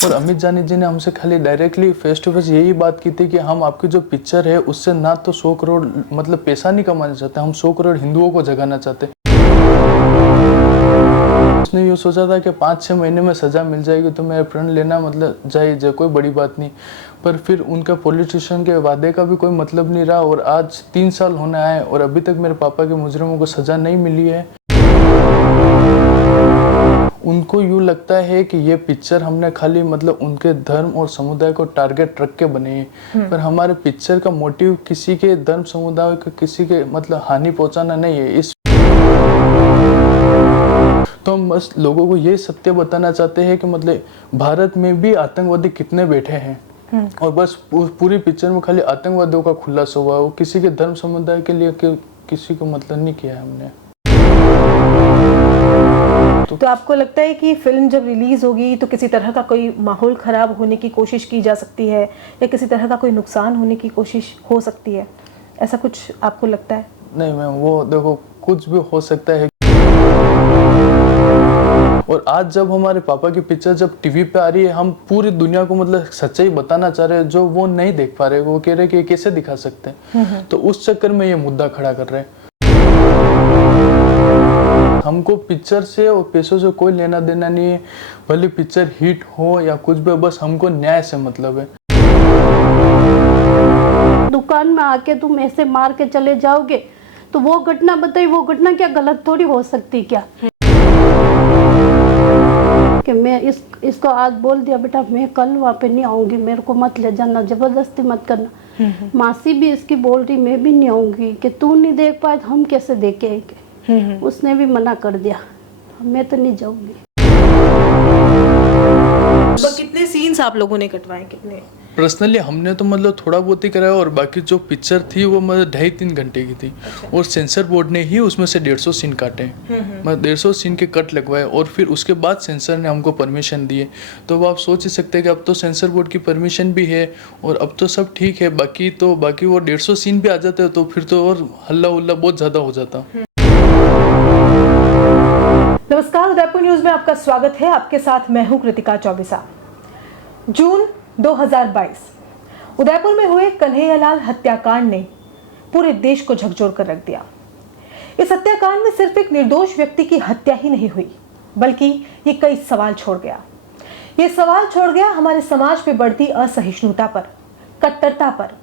और अमित जानी जी ने हमसे खाली डायरेक्टली फेस टू फेस यही बात की थी कि हम आपकी जो पिक्चर है उससे ना तो 100 करोड़ मतलब पैसा नहीं कमाना चाहते, हम 100 करोड़ हिंदुओं को जगाना चाहते। उसने ये सोचा था कि 5-6 महीने में सज़ा मिल जाएगी तो मेरा प्रण लेना मतलब जायज़ है, कोई बड़ी बात नहीं। पर फिर उनका पॉलिटिशियन के वादे का भी कोई मतलब नहीं रहा और आज 3 साल होने आए और अभी तक मेरे पापा के मुजरिमों को सज़ा नहीं मिली है। उनको यूँ लगता है कि ये पिक्चर हमने खाली मतलब उनके धर्म और समुदाय को टारगेट रख के बनी है, पर हमारे पिक्चर का मोटिव किसी के धर्म समुदाय को किसी के मतलब हानि पहुंचाना नहीं है। इस तो हम बस लोगों को ये सत्य बताना चाहते हैं कि मतलब भारत में भी आतंकवादी कितने बैठे हैं और बस पूरी पिक्चर में खाली आतंकवादियों का खुलासा हुआ है, वो किसी के धर्म समुदाय के लिए किसी को मतलब नहीं किया है हमने। तो आपको लगता है कि फिल्म जब रिलीज होगी तो किसी तरह का कोई माहौल खराब होने की कोशिश की जा सकती है या किसी तरह का कोई नुकसान होने की कोशिश हो सकती है, ऐसा कुछ आपको लगता है? नहीं मैम, वो देखो कुछ भी हो सकता है। और आज जब हमारे पापा की पिक्चर जब टीवी पे आ रही है, हम पूरी दुनिया को मतलब सच्चाई बताना चाह रहे हैं जो वो नहीं देख पा रहे, वो कह रहे कि कैसे दिखा सकते हैं। तो उस चक्कर में ये मुद्दा खड़ा कर रहे हैं। हमको पिक्चर से और पैसों से कोई लेना देना नहीं है, भले पिक्चर हिट हो या कुछ भी, बस हमको न्याय से मतलब है। दुकान में आके तुम ऐसे मार के चले जाओगे तो वो घटना बताई, वो घटना क्या गलत थोड़ी हो सकती क्या? कि मैं इसको आज बोल दिया बेटा मैं कल वहाँ पे नहीं आऊंगी, मेरे को मत ले जाना, जबरदस्ती मत करना। मासी भी इसकी बोल रही मैं भी नहीं आऊंगी, कि तू नहीं देख पाए तो हम कैसे देखे आएंगे। उसने भी मना कर दिया, मैं तो नहीं जाऊंगी। तो कितने सीन्स आप लोगों ने कटवाए? कितने? पर्सनली हमने तो मतलब थोड़ा बहुत ही कराया और बाकी जो पिक्चर थी वो मतलब 2.5-3 घंटे की थी। और सेंसर बोर्ड ने ही उसमें से 150 सीन काटे, मतलब 150 सीन के कट लगवाए और फिर उसके बाद सेंसर ने हमको परमिशन दिए। तो वो आप सोच ही सकते हैं कि अब तो सेंसर बोर्ड की परमिशन भी है और अब तो सब ठीक है। बाकी वो 150 सीन भी आ जाते तो फिर तो और हल्ला उल्ला बहुत ज़्यादा हो जाता। नमस्कार, उदयपुर न्यूज में आपका स्वागत है। आपके साथ मैं हूं कृतिका चौबीसा। जून 2022 उदयपुर में हुए कन्हैयालाल हत्याकांड ने पूरे देश को झकझोर कर रख दिया। इस हत्याकांड में सिर्फ एक निर्दोष व्यक्ति की हत्या ही नहीं हुई, बल्कि ये कई सवाल छोड़ गया। ये सवाल छोड़ गया हमारे समाज में बढ़ती असहिष्णुता पर, कट्टरता पर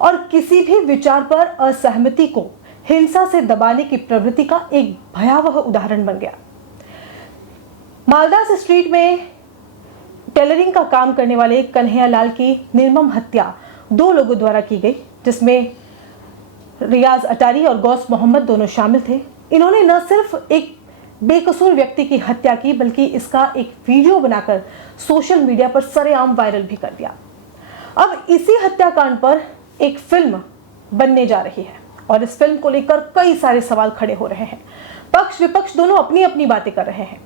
और किसी भी विचार पर असहमति को हिंसा से दबाने की प्रवृत्ति का एक भयावह उदाहरण बन गया। मालदास स्ट्रीट में टेलरिंग का काम करने वाले कन्हैयालाल की निर्मम हत्या 2 लोगों द्वारा की गई, जिसमें रियाज अटारी और गौस मोहम्मद दोनों शामिल थे। इन्होंने न सिर्फ एक बेकसूर व्यक्ति की हत्या की, बल्कि इसका एक वीडियो बनाकर सोशल मीडिया पर सरेआम वायरल भी कर दिया। अब इसी हत्याकांड पर एक फिल्म बनने जा रही है और इस फिल्म को लेकर कई सारे सवाल खड़े हो रहे हैं। पक्ष विपक्ष दोनों अपनी अपनी बातें कर रहे हैं।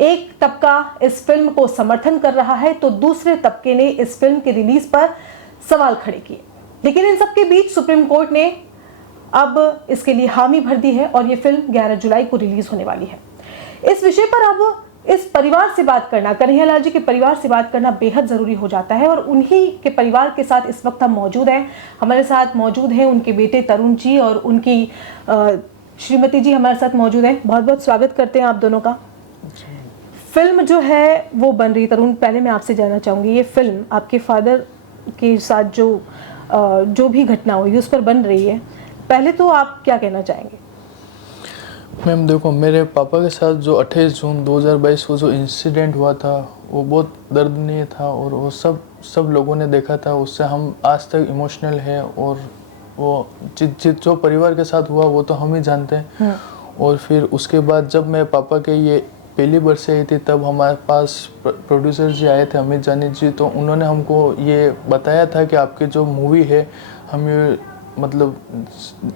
एक तबका इस फिल्म को समर्थन कर रहा है तो दूसरे तबके ने इस फिल्म के रिलीज पर सवाल खड़े किए। लेकिन इन सबके बीच सुप्रीम कोर्ट ने अब इसके लिए हामी भर दी है और ये फिल्म 11 जुलाई को रिलीज होने वाली है। इस विषय पर अब इस परिवार से बात करना, कन्हैयालाल जी के परिवार से बात करना बेहद जरूरी हो जाता है और उन्हीं के परिवार के साथ इस वक्त हम मौजूद हैं। हमारे साथ मौजूद हैं उनके बेटे तरुण जी और उनकी श्रीमती जी हमारे साथ मौजूद हैं। बहुत बहुत स्वागत करते हैं आप दोनों का। फिल्म जो है वो बन रही। तरुण, पहले मैं आपसे जानना चाहूँगी, ये फिल्म आपके फादर के साथ जो भी घटना हुई उस पर बन रही है, पहले तो आप क्या कहना चाहेंगे? मैम देखो, मेरे पापा के साथ जो 28 जून 2022 को जो इंसिडेंट हुआ था वो बहुत दर्दनीय था और वो सब लोगों ने देखा था। उससे हम आज तक इमोशनल है और वो जो परिवार के साथ हुआ वो तो हम ही जानते हैं। और फिर उसके बाद जब मेरे पापा के ये पहली बरसी आई थी तब हमारे पास प्रोड्यूसर जी आए थे, अमित जानी जी, तो उन्होंने हमको ये बताया था कि आपकी जो मूवी है हम ये मतलब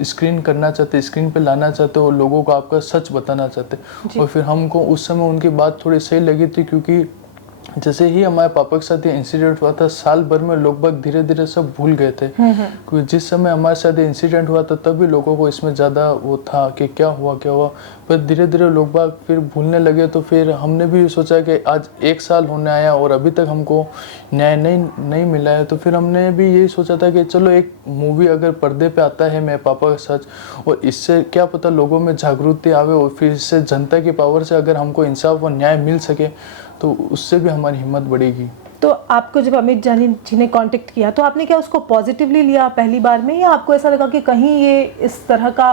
स्क्रीन करना चाहते, स्क्रीन पे लाना चाहते और लोगों को आपका सच बताना चाहते। और फिर हमको उस समय उनकी बात थोड़ी सही लगी थी क्योंकि जैसे ही हमारे पापा के साथ ये इंसिडेंट हुआ था, साल भर में लोग बाग धीरे धीरे सब भूल गए थे। क्योंकि जिस समय हमारे साथ ये इंसिडेंट हुआ था तब भी लोगों को इसमें ज़्यादा वो था कि क्या हुआ। पर धीरे धीरे लोग बाग फिर भूलने लगे। तो फिर हमने भी सोचा कि आज 1 साल होने आया और अभी तक हमको न्याय नहीं मिला है। तो फिर हमने भी यही सोचा था कि चलो एक मूवी अगर पर्दे पे आता है मेरे पापा का सच, और इससे क्या पता लोगों में जागरूकता आवे और फिर इससे जनता की पावर से अगर हमको इंसाफ और न्याय मिल सके तो उससे भी हमारी हिम्मत बढ़ेगी। तो आपको जब अमित जानी जी ने कांटेक्ट किया तो आपने क्या उसको पॉजिटिवली लिया पहली बार में, या आपको ऐसा लगा कि कहीं ये इस तरह का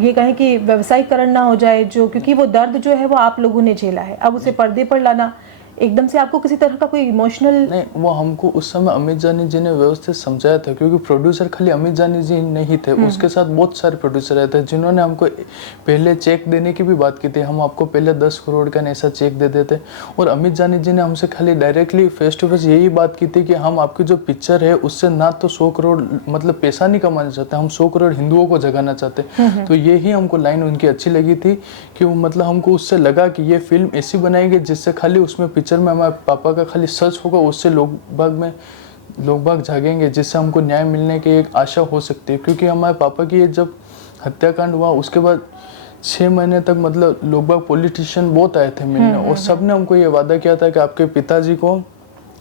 ये कहें कि व्यवसायीकरण ना हो जाए, जो क्योंकि वो दर्द जो है वो आप लोगों ने झेला है, अब उसे पर्दे पर लाना एकदम से आपको किसी तरह का कोई इमोशनल? नहीं, वो हमको उस समय अमित जानी जी ने व्यवस्थित समझाया था। क्योंकि प्रोड्यूसर खाली अमित जानी जी नहीं थे, उसके साथ बहुत सारे प्रोड्यूसर आए थे जिन्होंने हमको पहले चेक देने की भी बात की थी। हम आपको पहले 10 करोड़ का ऐसा चेक दे देते। और अमित जानी जी ने हमसे खाली डायरेक्टली फेस टू फेस यही बात की थी कि हम आपकी जो पिक्चर है उससे ना तो 100 करोड़ मतलब पैसा नहीं कमाना चाहते, हम 100 करोड़ हिंदुओं को जगाना चाहते। तो यही हमको लाइन उनकी अच्छी लगी थी कि वो मतलब हमको उससे लगा कि ये फिल्म ऐसी बनाएंगे जिससे खाली उसमें पिक्चर में हमारे पापा का खाली सच होगा, उससे लोग बाग जागेंगे, जिससे हमको न्याय मिलने की एक आशा हो सकती है। क्योंकि हमारे पापा की जब हत्याकांड हुआ उसके बाद 6 महीने तक मतलब लोग बाग पॉलिटिशियन बहुत आए थे मिलने, और सब ने हमको ये वादा किया था कि आपके पिताजी को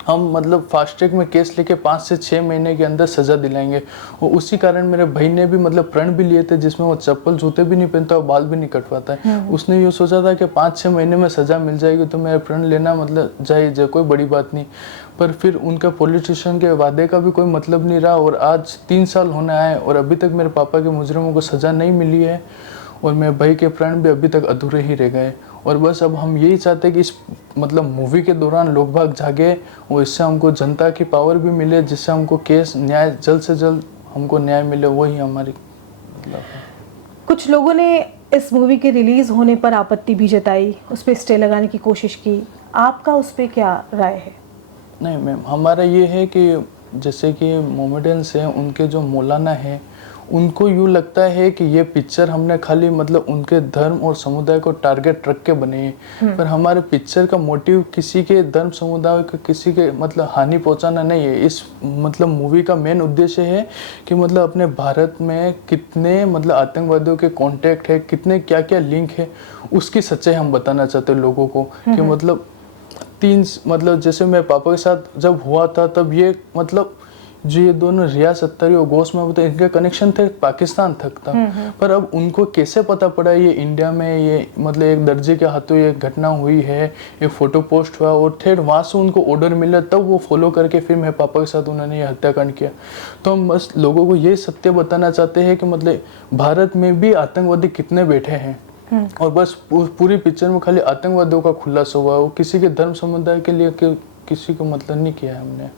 हम मतलब फास्ट ट्रैक में केस लेके 5 से 6 महीने के अंदर सजा दिलाएंगे। और उसी कारण मेरे भाई ने भी मतलब प्रण भी लिए थे जिसमें वो चप्पल जूते भी नहीं पहनता और बाल भी नहीं कटवाता है। उसने ये सोचा था कि 5-6 महीने में सजा मिल जाएगी तो मेरा प्रण लेना मतलब जायज़ है, कोई बड़ी बात नहीं। पर फिर उनका पॉलिटिशियन के वादे का भी कोई मतलब नहीं रहा, और आज 3 साल होने आए और अभी तक मेरे पापा के मुजरिमों को सजा नहीं मिली है, और मेरे भाई के प्राण भी अभी तक अधूरे ही रह गए। और बस अब हम यही चाहते हैं कि इस मतलब मूवी के दौरान लोग भाग जागे और इससे हमको जनता की पावर भी मिले, जिससे हमको केस न्याय जल्द से जल्द हमको न्याय मिले, वही हमारी मतलब है। कुछ लोगों ने इस मूवी के रिलीज होने पर आपत्ति भी जताई, उस पर स्टे लगाने की कोशिश की, आपका उस पर क्या राय है? नहीं मैम, हमारा ये है कि जैसे कि मोमेडियंस हैं, उनके जो मौलाना हैं, उनको यूँ लगता है कि ये पिक्चर हमने खाली मतलब उनके धर्म और समुदाय को टारगेट रख के बनाई है। पर हमारे पिक्चर का मोटिव किसी के धर्म समुदाय को किसी के मतलब हानि पहुंचाना नहीं है। इस मतलब मूवी का मेन उद्देश्य है कि मतलब अपने भारत में कितने मतलब आतंकवादियों के कॉन्टैक्ट है, कितने क्या क्या लिंक है, उसकी सच्चाई हम बताना चाहते हैं लोगों को। कि मतलब जैसे मेरे पापा के साथ जब हुआ था तब ये मतलब जो ये दोनों रियाज सत्तारी और गौस महबूब थे, इनके कनेक्शन थे पाकिस्तान तक था। पर अब उनको कैसे पता पड़ा ये इंडिया में ये मतलब एक दर्जी के हाथों ये घटना हुई है, ये फोटो पोस्ट हुआ और ठेठ वहाँ से उनको ऑर्डर मिला, तब वो फॉलो करके फिर मेरे पापा के साथ उन्होंने ये हत्याकांड किया। तो हम बस लोगों को ये सत्य बताना चाहते हैं कि मतलब भारत में भी आतंकवादी कितने बैठे हैं, और बस पूरी पिक्चर में खाली आतंकवादियों का खुलासा हुआ है, वो किसी के धर्म समुदाय के लिए किसी को मतलब नहीं किया है हमने।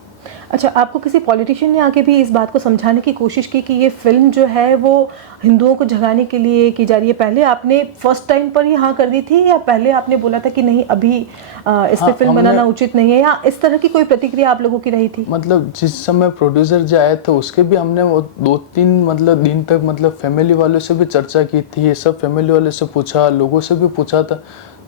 अच्छा, आपको किसी पॉलिटिशियन ने आके भी इस बात को समझाने की कोशिश की कि ये फिल्म जो है वो हिंदुओं को जगाने के लिए की जा रही है? पहले आपने फर्स्ट टाइम पर ही हाँ कर दी थी, या पहले आपने बोला था कि नहीं अभी इस पे फिल्म बनाना उचित नहीं है, या इस तरह की कोई प्रतिक्रिया आप लोगों की रही थी? मतलब जिस समय प्रोड्यूसर जो आए थे उसके भी हमने वो 2-3 मतलब दिन तक मतलब फैमिली वालों से भी चर्चा की थी, ये सब फैमिली वालों से पूछा, लोगों से भी पूछा था,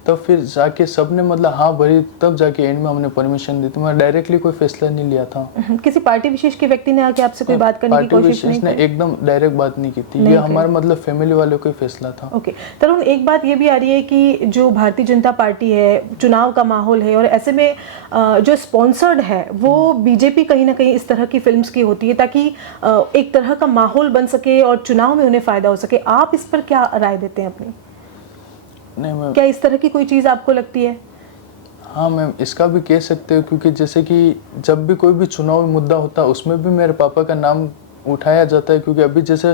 तब फिर जाके सबने मतलब हाँ भरी, तब जाके एंड में हमने परमिशन दी थी। मैं डायरेक्टली कोई फैसला नहीं लिया था। किसी पार्टी विशेष के व्यक्ति ने आके आपसे कोई बात करने की कोशिश नहीं की? ने एकदम डायरेक्ट बात नहीं की थी, ये हमारा मतलब फैमिली वालों का फैसला था। ओके तरुण, एक बात ये भी आ रही है कि जो भारतीय जनता पार्टी है, चुनाव का माहौल है, और ऐसे में जो स्पॉन्सर्ड है वो बीजेपी कहीं ना कहीं इस तरह की फिल्म्स की होती है ताकि एक तरह का माहौल बन सके और चुनाव में उन्हें फायदा हो सके। आप इस पर क्या राय देते हैं अपनी? नहीं, क्या इस तरह की कोई चीज़ आपको लगती है? हाँ मैम, इसका भी कह सकते हो, क्योंकि जैसे कि जब भी कोई भी चुनावी मुद्दा होता है उसमें भी मेरे पापा का नाम उठाया जाता है। क्योंकि अभी जैसे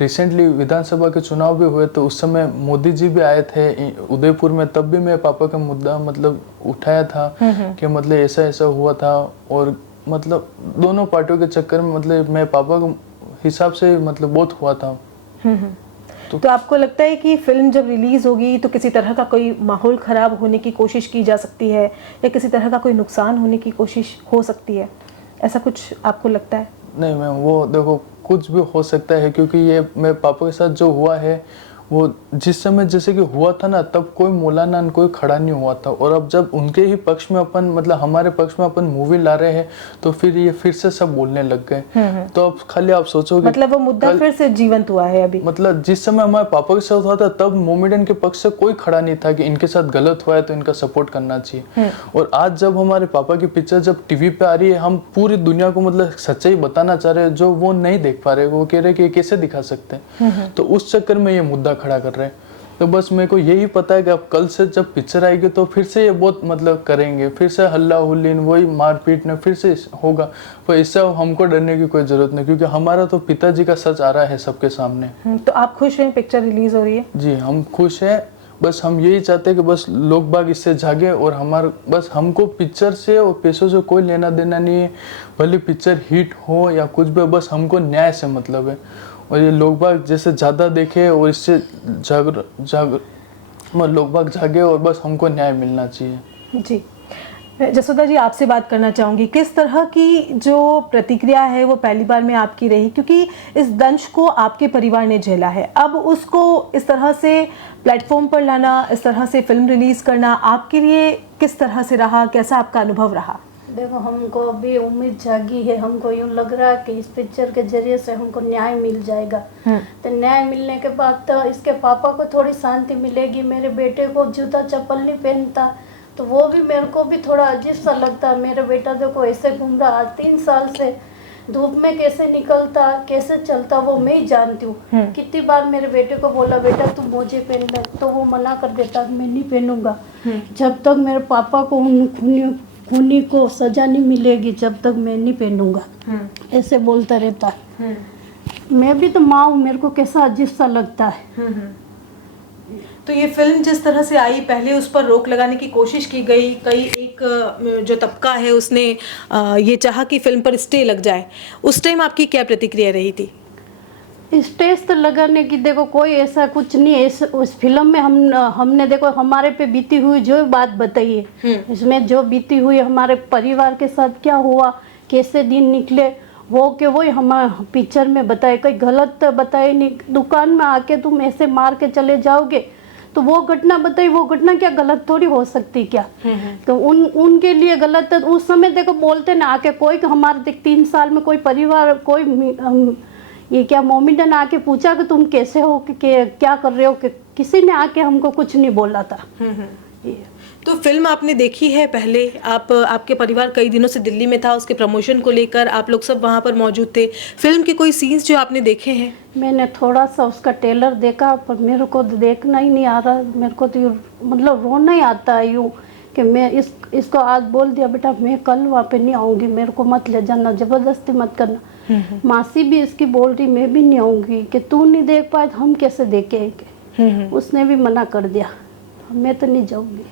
रिसेंटली विधानसभा के चुनाव भी हुए तो उस समय मोदी जी भी आए थे उदयपुर में, तब भी मेरे पापा का मुद्दा मतलब उठाया था कि मतलब ऐसा ऐसा हुआ था। और मतलब दोनों पार्टियों के चक्कर में मतलब मेरे पापा के हिसाब से मतलब बहुत हुआ था। तो आपको लगता है कि फिल्म जब रिलीज होगी तो किसी तरह का कोई माहौल खराब होने की कोशिश की जा सकती है, या किसी तरह का कोई नुकसान होने की कोशिश हो सकती है, ऐसा कुछ आपको लगता है? नहीं मैम, वो देखो कुछ भी हो सकता है, क्योंकि ये मेरे पापा के साथ जो हुआ है वो जिस समय जैसे कि हुआ था ना, तब कोई मौलाना कोई खड़ा नहीं हुआ था, और अब जब उनके ही पक्ष में अपन मतलब हमारे पक्ष में अपन मूवी ला रहे हैं तो फिर ये फिर से सब बोलने लग गए। तो अब खाली आप सोचोगे मतलब वो मुद्दा फिर से जीवंत हुआ है अभी। मतलब जिस समय हमारे पापा के साथ हुआ था तब मोमेडन के पक्ष से कोई खड़ा नहीं था कि इनके साथ गलत हुआ है तो इनका सपोर्ट करना चाहिए। और आज जब हमारे पापा की पिक्चर जब टीवी पे आ रही है, हम पूरी दुनिया को मतलब सच्चाई बताना चाह रहे हैं जो वो नहीं देख पा रहे, वो कह रहे कि ये कैसे दिखा सकते हैं। तो उस चक्कर में ये मुद्दा खड़ा कर रहे हैं। तो बस मेरे को यही पता है कि अब कल से जब पिक्चर आएगी तो फिर से ये बहुत मतलब करेंगे, फिर से हल्ला हुल्लीन वही मारपीट न फिर से होगा। पर इससे हमको डरने की कोई जरूरत नहीं, क्योंकि हमारा तो पिताजी का सच आ रहा है सबके सामने। तो आप खुश हैं पिक्चर रिलीज हो रही है? जी हम खुश हैं। बस हम यही चाहते हैं कि बस लोग बाग इससे जागे, और हमारा बस हमको पिक्चर से और पैसों से कोई लेना देना नहीं है। भले पिक्चर हिट हो या कुछ भी, बस हमको न्याय से मतलब है। और ये लोग बाग जैसे ज़्यादा देखे और इससे लोग बाग जागे, और बस हमको न्याय मिलना चाहिए। जी जसोदा जी, आपसे बात करना चाहूँगी, किस तरह की जो प्रतिक्रिया है वो पहली बार में आपकी रही, क्योंकि इस दंश को आपके परिवार ने झेला है, अब उसको इस तरह से प्लेटफॉर्म पर लाना, इस तरह से फिल्म रिलीज करना आपके लिए किस तरह से रहा, कैसा आपका अनुभव रहा? देखो, हमको अभी उम्मीद जागी है, हमको यूँ लग रहा है कि इस पिक्चर के जरिए से हमको न्याय मिल जाएगा। तो न्याय मिलने के बाद तो इसके पापा को थोड़ी शांति मिलेगी। मेरे बेटे को जूता चप्पल नहीं पहनता तो वो भी मेरे को भी थोड़ा अजीब सा लगता है। मेरा बेटा देखो ऐसे घूम रहा, आज 3 साल से धूप में कैसे निकलता कैसे चलता वो मैं ही जानती हूँ। कितनी बार मेरे बेटे को बोला बेटा तू मोजे पहन ले, तो वो मना कर देता, मैं नहीं पहनूंगा जब तक मेरे पापा को खूनी को सजा नहीं मिलेगी, जब तक मैं नहीं पहनूंगा, ऐसे बोलता रहता। मैं भी तो माँ हूँ, मेरे को कैसा अजीब सा लगता है। तो ये फिल्म जिस तरह से आई, पहले उस पर रोक लगाने की कोशिश की गई, कई एक जो तबका है उसने ये चाहा कि फिल्म पर स्टे लग जाए, उस टाइम आपकी क्या प्रतिक्रिया रही थी? स्टेज तो लगाने की देखो कोई ऐसा कुछ नहीं है। उस फिल्म में हमने देखो हमारे पे बीती हुई जो बात बताई है, इसमें जो बीती हुई हमारे परिवार के साथ क्या हुआ, कैसे दिन निकले, वो के वही हम पिक्चर में बताए। कोई गलत बताए नहीं। दुकान में आके तुम ऐसे मार के चले जाओगे तो वो घटना बताई, वो घटना क्या गलत थोड़ी हो सकती क्या? तो उनके लिए गलत है। उस समय देखो बोलते ना आके कोई हमारे 3 साल में कोई परिवार कोई ये क्या मोमिडन आके पूछा कि तुम कैसे हो कि क्या कर रहे हो, कि किसी ने आके हमको कुछ नहीं बोला था। तो फिल्म आपने देखी है पहले, आपके परिवार कई दिनों से दिल्ली में था, उसके प्रमोशन को लेकर आप लोग सब वहाँ पर मौजूद थे। फिल्म के कोई सीन्स जो आपने देखे हैं? मैंने थोड़ा सा उसका ट्रेलर देखा, पर मेरे को देखना ही नहीं आ रहा। मेरे को तो मतलब रोना ही आता है यूँ कि मैं इसको आज बोल दिया बेटा मैं कल वहाँ पे नहीं आऊँगी, मेरे को मत ले जाना, ज़बरदस्ती मत करना। मासी भी इसकी बोल रही मैं भी नहीं आऊँगी, कि तू नहीं देख पाए तो हम कैसे देखेंगे। उसने भी मना कर दिया, मैं तो नहीं जाऊँगी।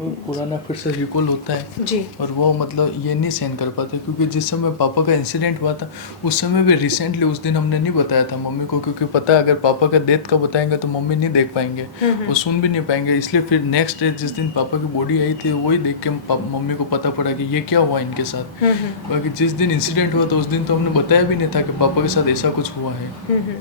पुराना फिर से रिकॉल होता है जी। और वो मतलब ये नहीं सहन कर पाते, क्योंकि जिस समय पापा का इंसिडेंट हुआ था उस समय भी रिसेंटली उस दिन हमने नहीं बताया था मम्मी को, क्योंकि पता है अगर पापा का डेथ का बताएंगे तो मम्मी नहीं देख पाएंगे, वो सुन भी नहीं पाएंगे। इसलिए फिर नेक्स्ट डे जिस दिन पापा की बॉडी आई थी वही देख के मम्मी को पता पड़ा कि ये क्या हुआ इनके साथ। बाकी जिस दिन इंसिडेंट हुआ था उस दिन तो हमने बताया भी नहीं था कि पापा के साथ ऐसा कुछ हुआ है।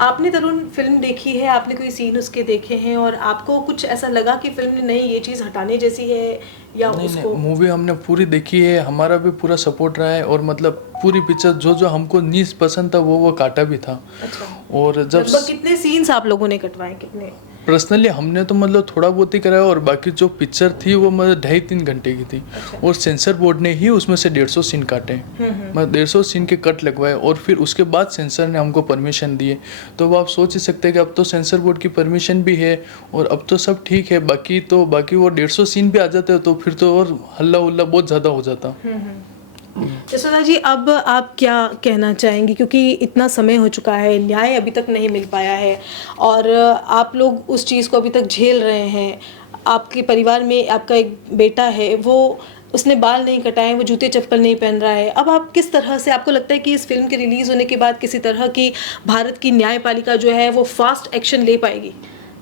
आपने तरुण फिल्म देखी है, आपने कोई सीन उसके देखे हैं और आपको कुछ ऐसा लगा कि फिल्म ने नहीं ये चीज़ हटाने जैसी है या नहीं, उसको? नहीं, मूवी हमने पूरी देखी है, हमारा भी पूरा सपोर्ट रहा है, और मतलब पूरी पिक्चर जो जो हमको नहीं पसंद था वो काटा भी था। अच्छा। और जब कितने सीन्स आप लोगों ने कटवाए, कितने? पर्सनली हमने तो मतलब थोड़ा बहुत ही कराया, और बाकी जो पिक्चर थी वो मतलब 2.5-3 घंटे की थी। अच्छा। और सेंसर बोर्ड ने ही उसमें से 150 सीन काटे, मतलब 150 सीन के कट लगवाए, और फिर उसके बाद सेंसर ने हमको परमिशन दिए। तो वो आप सोच ही सकते हैं कि अब तो सेंसर बोर्ड की परमिशन भी है और अब तो सब ठीक है। बाकी वो 150 सीन भी आ जाते तो फिर तो और हल्ला उल्ला बहुत ज़्यादा हो जाता। जसोदा जी, अब आप क्या कहना चाहेंगी, क्योंकि इतना समय हो चुका है, न्याय अभी तक नहीं मिल पाया है और आप लोग उस चीज़ को अभी तक झेल रहे हैं। आपके परिवार में आपका एक बेटा है, वो उसने बाल नहीं कटाए, वो जूते चप्पल नहीं पहन रहा है। अब आप किस तरह से, आपको लगता है कि इस फिल्म के रिलीज़ होने के बाद किसी तरह की भारत की न्यायपालिका जो है वो फास्ट एक्शन ले पाएगी?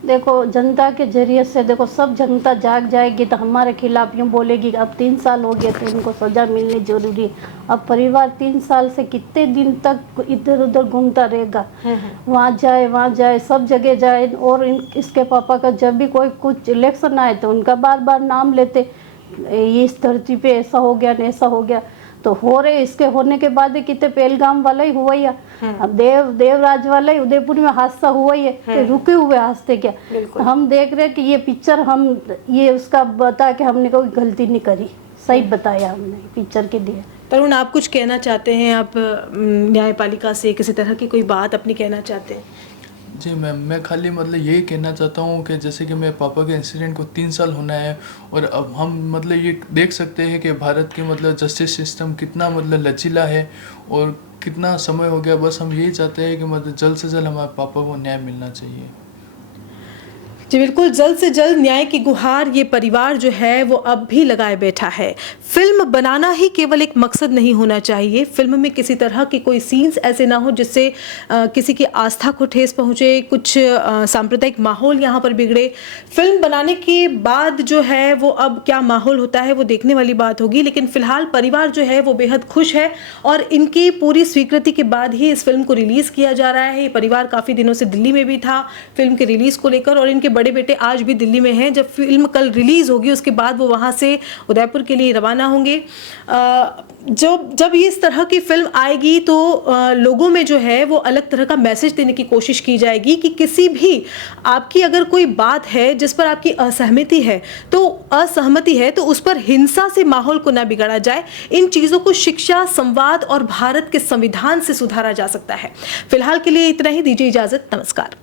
देखो जनता के जरिए से देखो सब जनता जाग जाएगी तो हमारे खिलाफ यूँ बोलेगी कि अब 3 साल हो गए तो इनको सज़ा मिलनी जरूरी है। अब परिवार 3 साल से कितने दिन तक इधर उधर घूमता रहेगा, वहाँ जाए सब जगह जाए। और इसके पापा का जब भी कोई कुछ इलेक्शन आए तो उनका बार बार नाम लेते, ये इस धरती पे ऐसा हो गया न ऐसा हो गया। तो हो रहे इसके होने के बाद कितने पहलगाम वाला ही हुआ ही अब देवराज वाला ही उदयपुर में हादसा हुआ ही है, तो रुके हुए हादसे क्या। हम देख रहे हैं कि ये पिक्चर हम ये उसका बता के हमने कोई गलती नहीं करी, सही बताया हमने पिक्चर के लिए। तरुण, आप कुछ कहना चाहते हैं? आप न्यायपालिका से किसी तरह की कोई बात अपनी कहना चाहते हैं? जी मैम, मैं खाली मतलब यही कहना चाहता हूँ कि जैसे कि मेरे पापा के इंसिडेंट को 3 साल होना है और अब हम मतलब ये देख सकते हैं कि भारत के मतलब जस्टिस सिस्टम कितना मतलब लचीला है और कितना समय हो गया। बस हम यही चाहते हैं कि मतलब जल्द से जल्द हमारे पापा को न्याय मिलना चाहिए। जी बिल्कुल, जल्द से जल्द न्याय की गुहार ये परिवार जो है वो अब भी लगाए बैठा है। फिल्म बनाना ही केवल एक मकसद नहीं होना चाहिए। फिल्म में किसी तरह के कोई सीन्स ऐसे ना हो जिससे किसी की आस्था को ठेस पहुंचे, कुछ सांप्रदायिक माहौल यहाँ पर बिगड़े। फिल्म बनाने के बाद जो है वो अब क्या माहौल होता है वो देखने वाली बात होगी, लेकिन फिलहाल परिवार जो है वो बेहद खुश है और इनकी पूरी स्वीकृति के बाद ही इस फिल्म को रिलीज़ किया जा रहा है। ये परिवार काफ़ी दिनों से दिल्ली में भी था फिल्म के रिलीज़ को लेकर और इनके बड़े बेटे आज भी दिल्ली में हैं। जब फिल्म कल रिलीज होगी उसके बाद वो वहाँ से उदयपुर के लिए रवाना होंगे। जब ये इस तरह की फिल्म आएगी तो लोगों में जो है वो अलग तरह का मैसेज देने की कोशिश की जाएगी कि किसी भी आपकी अगर कोई बात है जिस पर आपकी असहमति है तो उस पर हिंसा से माहौल को ना बिगाड़ा जाए। इन चीज़ों को शिक्षा, संवाद और भारत के संविधान से सुधारा जा सकता है। फिलहाल के लिए इतना ही, दीजिए इजाजत, नमस्कार।